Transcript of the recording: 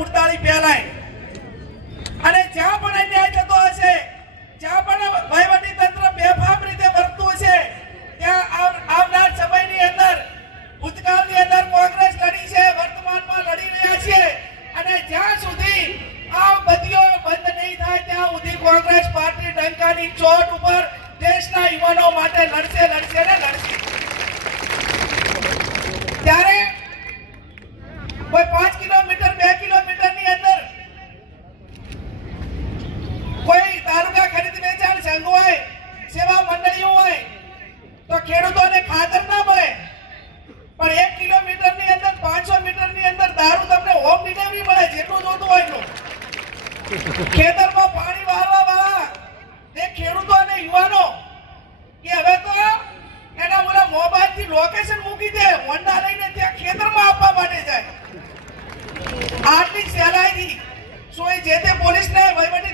ઉડતાળી પહેલાય. અને જ્યાં પણ અન્યાય થતો હશે જ્યાં પણ વહીવટી તંત્ર બેફામ રીતે વર્તતું છે, ત્યાં આવનાર સમયની અંદર, ભૂતકાળની અંદર કોંગ્રેસ લડી છે, વર્તમાનમાં લડી રહ્યા છે. અને જ્યાં સુધી આ બધીઓ બંધ નહીં થાય, ત્યાં સુધી કોંગ્રેસ પાર્ટી ડંકાની ચોટ ઉપર દેશના યુવાનો માટે લડશે લડશે ને લડશે. ખેડૂતોને ખાતર ના મળે. પણ એક કિલોમીટરની અંદર, પાંચસો મીટરની અંદર દારૂ તમને હોમ ડિલિવરી મળે, જેટલું જોતું હોય એટલું. ખેતરમાં પાણી વાળવા વાળા જે ખેડૂતો અને યુવાનો કે હવે તો એના બોલા મોબાઈલથી લોકેશન મૂકી દે હોન્ડા લઈને ત્યાં ખેતરમાં આપવા માટે જાય. આટલી સહેલાઈથી. સોય જે તે પોલીસને વહીવટી